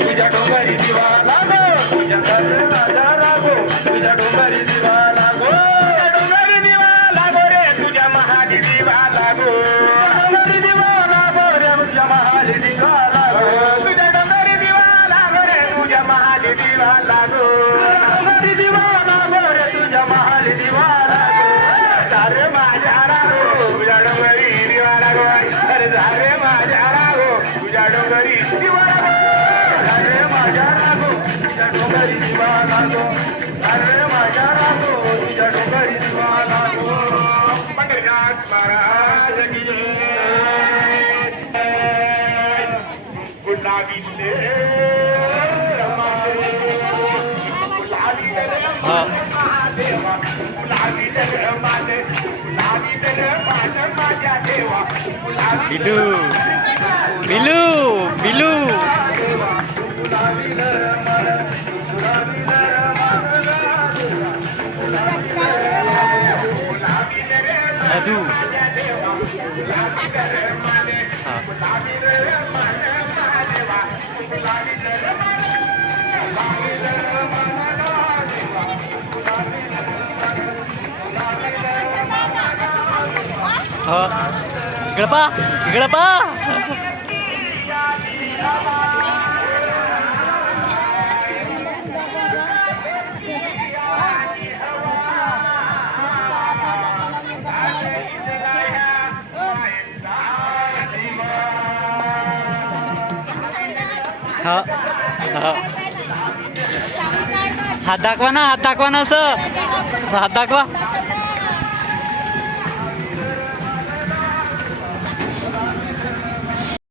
तुझ्या डोंगरी जीवा लागो तुझ्या डोंगरी अरे माझ्या रागो तुझ्या डोंगरी दिवा लागो. ગુલાબી ગુલાબી ગુલાબી દે માને ગુલાબી દે બિલુ બિલુ બિલુ madu. Ah. Oh, gelap, ah. gelap. Ah. हा. हात दाखवा ना हात दाखवा ना असं. हात दाखवा.